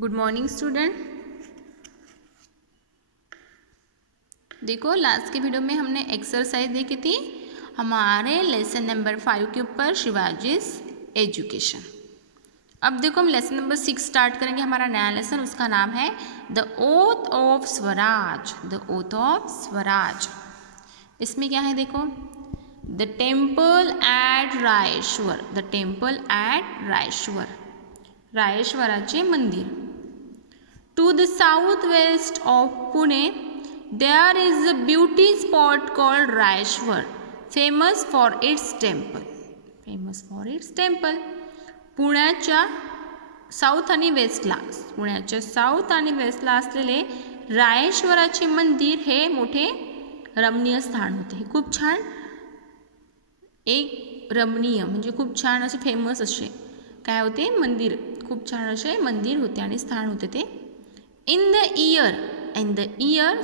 Good morning student. देखो last के video में हमने एक्सरसाइज देखी थी हमारे लेसन नंबर 5 के ऊपर शिवाजी एजुकेशन। अब देखो हम लेसन नंबर 6 स्टार्ट करेंगे, हमारा नया लेसन, उसका नाम है the oath of Swaraj. The oath of Swaraj. इसमें क्या है देखो, the temple at Raireshwar. The temple at Raireshwar, रायेश्वराचे मंदिर. To the southwest of Pune, there is a beauty spot called Rayeshwar, famous for its temple. Famous for its temple. पुण्याच्या south आणि वेस्टला, पुण्याच्या south आणि वेस्टला असलेले रायेश्वराचे मंदिर हे मोठे रमणीय स्थान होते. हे खूप छान, एक रमणीय म्हणजे खूप छान असे फेमस असे काय होते, मंदिर, खूप छान असे मंदिर होते आणि स्थान होते ते. In the year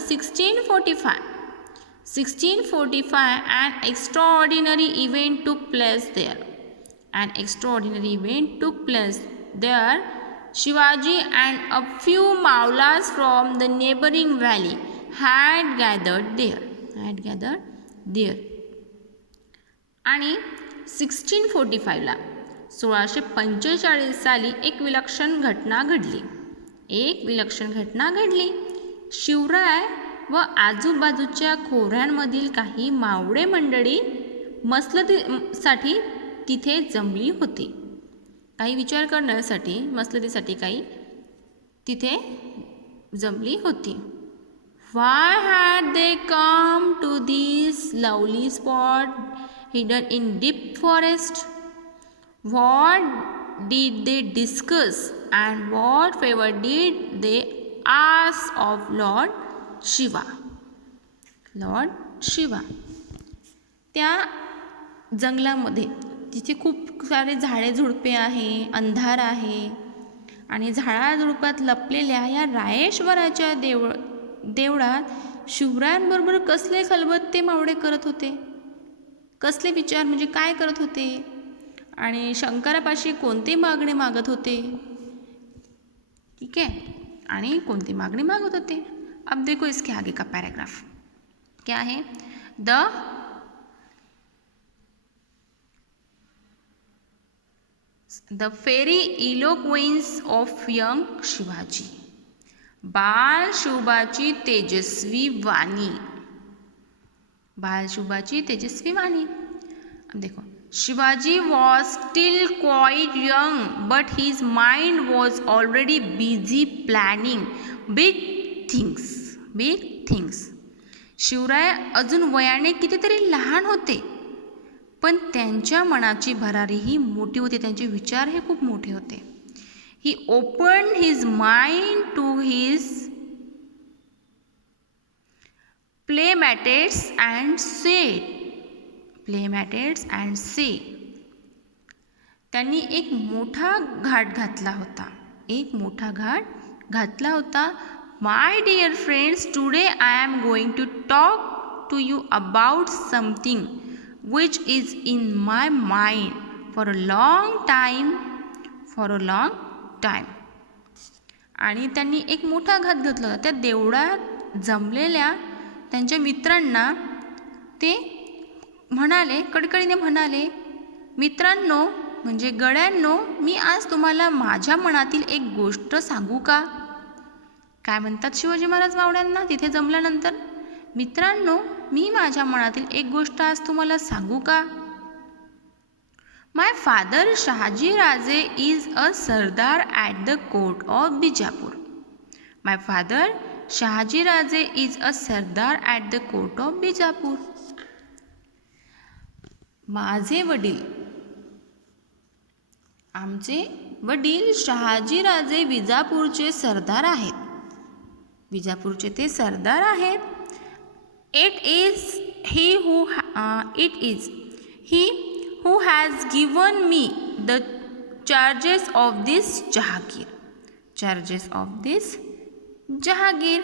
1645, an extraordinary event took place there. An extraordinary event took place there. Shivaji and a few Maulas from the neighboring valley had gathered there. आणि 1645ला 1645 साली एक विलक्षण घटना घडली. शिवराय व आजूबाजूच्या खोऱ्यांमधील काही मावळे मंडळी मसलतीसाठी तिथे जमली होती. काही विचार करण्यासाठी, मसलतीसाठी काही तिथे जमली होती. Why had they come to this lovely spot hidden in deep forest? What did they discuss and what favor did they ask of Lord Shiva? त्या जंगलामध्ये जिथे खूप सारे झाडे झुडपे आहे, अंधार आहे आणि झाडाझुडपात लपलेल्या या रायेश्वराच्या देवळात शिवरायांबरोबर कसले खलबत्ते मावळे करत होते, कसले विचार म्हणजे काय करत होते आणि शंकरापाशी कोणती मागणी मागत होते. ठीक है, आणि कोणती मागणी मागत होते. अब देखो इसके आगे का पैराग्राफ क्या है. The fiery eloquence of young Shivaji. बाल शिवबाची तेजस्वी वाणी. अब देखो, Shivaji was still quite young, but his mind was already busy planning big things. Shivray अजून वयाने कितीतरी लहान होते, पण त्यांच्या मनाची भरारी ही मोठी होती, त्यांचे विचार हे खूप मोठे होते. He opened his mind to his playmates and said, त्यांनी एक मोठा घाट घातला होता. My dear friends, today I am going to talk to you about something which is in my mind for a long time. आणि त्यांनी एक मोठा घात घातला होता. त्या देवळात जमलेल्या त्यांच्या मित्रांना ते म्हणाले, कडकडीने म्हणाले, मित्रांनो म्हणजे गड्यांनो, मी आज तुम्हाला माझ्या मनातील एक गोष्ट सांगू का. काय म्हणतात शिवाजी महाराज मावळ्यांना तिथे जमल्यानंतर, मित्रांनो मी माझ्या मनातील एक गोष्ट आज तुम्हाला सांगू का. माय father Shahaji Raje is a sardar at the court of Bijapur. My father Shahaji Raje is a sardar at the court of Bijapur. आमचे वडील शहाजीराजे विजापूरचे सरदार आहेत. ते सरदार आहेत. It is he who has given me the charges of this Jahagir.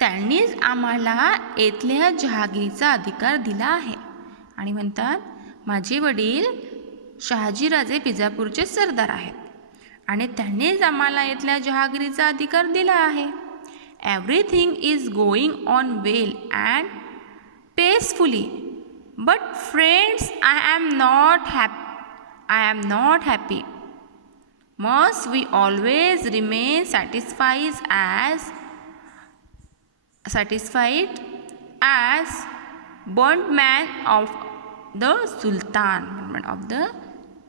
त्यांनीच आम्हाला येथल्या जहागीरचा अधिकार दिला आहे. आणि म्हणतात माझे वडील शहाजीराजे विजापूरचे सरदार आहेत आणि त्यांनीच आम्हाला इथल्या जहागिरीचा अधिकार दिला आहे. Everything is going on well and peacefully. But friends, I am not happy. Must we always remain satisfied as bondman of the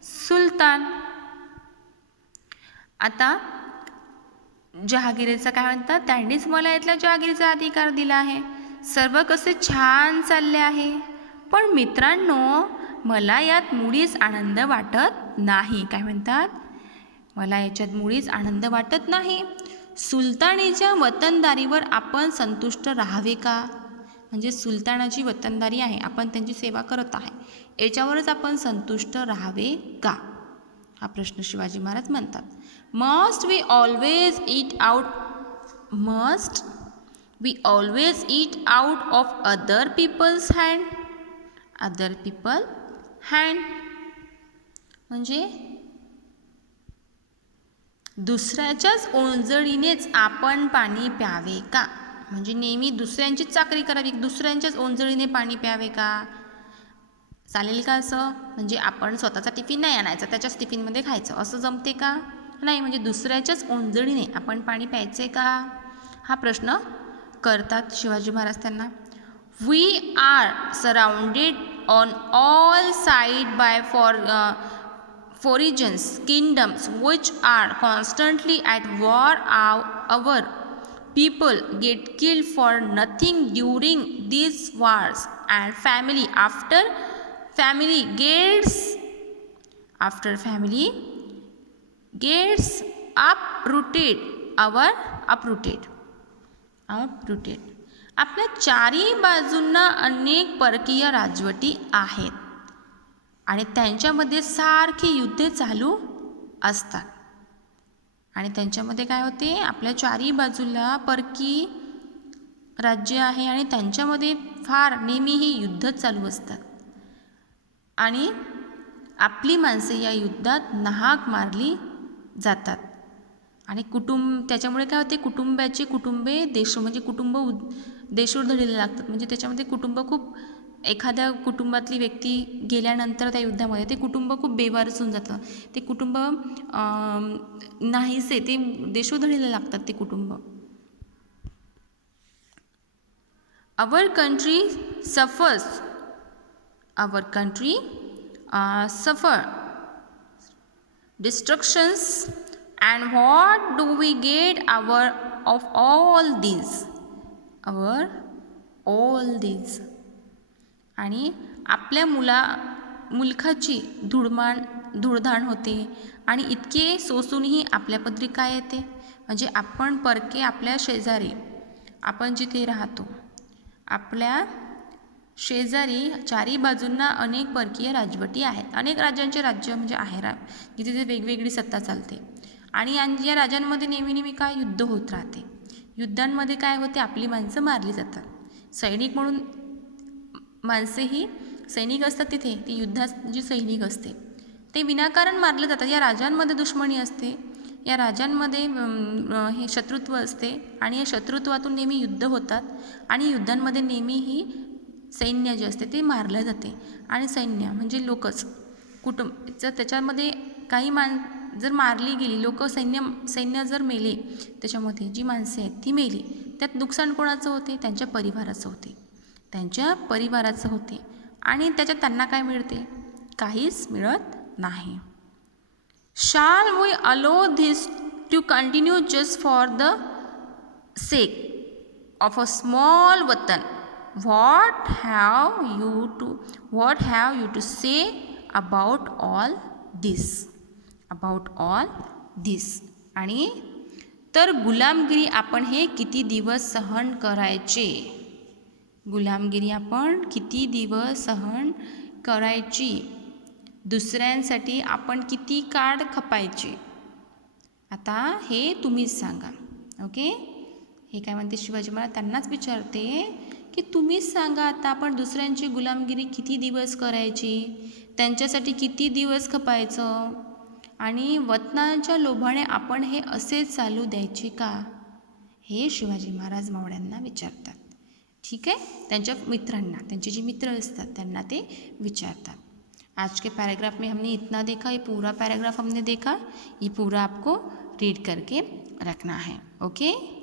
Sultan. आता जहागिरीचं काय म्हणतात, त्यांनीच मला इथल्या जहागिरीचा अधिकार दिला आहे. सर्व कसे छान चालले आहे, पण मित्रांनो मला यात मुळीच आनंद वाटत नाही. काय म्हणतात, मला याच्यात मुळीच आनंद वाटत नाही. सुलतानीच्या वतनदारीवर आपण संतुष्ट राहावे का? म्हणजे सुलतानाची वतनदारी आहे, आपण त्यांची सेवा करत आहे, याच्यावरच आपण संतुष्ट राहावे का? हा प्रश्न शिवाजी महाराज म्हणतात. Must we always eat out of other people's hand. म्हणजे दुसऱ्याच्याच ओंजळीनेच आपण पाणी प्यावे का? म्हणजे नेहमी दुसऱ्यांचीच चाकरी करावी, दुसऱ्यांच्याच ओंजळीने पाणी प्यावे का? चालेल का असं? म्हणजे आपण स्वतःचा टिफिन नाही आणायचा, त्याच्याच टिफिनमध्ये खायचं, असं जमते का? नाही. म्हणजे दुसऱ्याच्याच ओंजळीने आपण पाणी प्यायचे का? हा प्रश्न करतात शिवाजी महाराज त्यांना. We are surrounded on all side by foreign kingdoms which are constantly at war. Our people get killed for nothing during these wars, and family gets uprooted. आपल्या चारी बाजूंना अनेक परकीय राजवटी आहेत आणि त्यांच्यामध्ये सारखी युद्धे चालू असतात. आणि त्यांच्यामध्ये काय होते, आपल्या चारी बाजूला परकी राज्य आहे आणि त्यांच्यामध्ये फार नेहमीही युद्ध चालू असतात. आणि आपली माणसे या युद्धात नाहक मारली जातात. आणि त्याच्यामुळे काय होते, कुटुंबे देशोर धडीला लागतात. म्हणजे त्याच्यामध्ये एखाद्या कुटुंबातली व्यक्ती गेल्यानंतर त्या युद्धामध्ये ते कुटुंब खूप बेवारस होऊन जातं. ते कुटुंब नाहीसे, ते देशोधडीला लागतात ते कुटुंब. Our country suffer destructions, and what do we get of all these? आणि आपल्या मुलखाची धूळधाण होते आणि इतके सोसूनही आपल्या पदरी काय येते? म्हणजे आपण परके, आपल्या शेजारी, आपण जिथे राहतो, आपल्या शेजारी चारी बाजूंना अनेक परकीय राजवटी आहेत. अनेक राज्यांचे राज्य म्हणजे आहे जिथे ते वेगवेगळी सत्ता चालते. आणि या राज्यांमध्ये नेहमी काय युद्ध होत राहते. युद्धांमध्ये काय होते, आपली माणसं मारली जातात. सैनिक म्हणून माणसेही सैनिक असतात तिथे, ती युद्धात जी सैनिक असते ते विनाकारण मारले जातात. या राजांमध्ये दुश्मनी असते, या राजांमध्ये हे शत्रुत्व असते आणि या शत्रुत्वातून नेहमी युद्ध होतात. आणि युद्धांमध्ये नेहमीही सैन्य जे असते ते मारले जाते. आणि सैन्य म्हणजे लोकच, जर त्याच्यामध्ये काही जर मारली गेली लोक, सैन्य जर मेले, त्याच्यामध्ये जी माणसे आहेत ती मेली, त्यात नुकसान कोणाचं होते? त्यांच्या परिवाराचं होते. आणि त्याच्यात त्यांना काय मिळते? काहीच मिळत नाही. Shall we allow this to continue just for the sake of a small watan? What have you to say about all this? आणि तर गुलामगिरी आपण हे किती दिवस सहन करायचे? गुलामगिरी आपण किती दिवस सहन करायची? दुसऱ्यांसाठी आपण किती काळ खपायचे? आता हे तुम्हीच सांगा. ओके, हे काय म्हणते शिवाजी महाराज त्यांनाच विचारते की तुम्हीच सांगा, आता आपण दुसऱ्यांची गुलामगिरी किती दिवस करायची, त्यांच्यासाठी किती दिवस खपायचं? आणि वतनाच्या लोभाने आपण हे असे चालू द्यायचे का, हे शिवाजी महाराज मावळ्यांना विचारतात. ठीक है, त्यांच्या मित्रांना, त्यांचे जे मित्र असतात त्यांना ते विचारतात. आज के पैराग्राफ में हमने इतना देखा, ये पूरा पैराग्राफ हमने देखा, ये पूरा आपको रीड करके रखना है. ओके.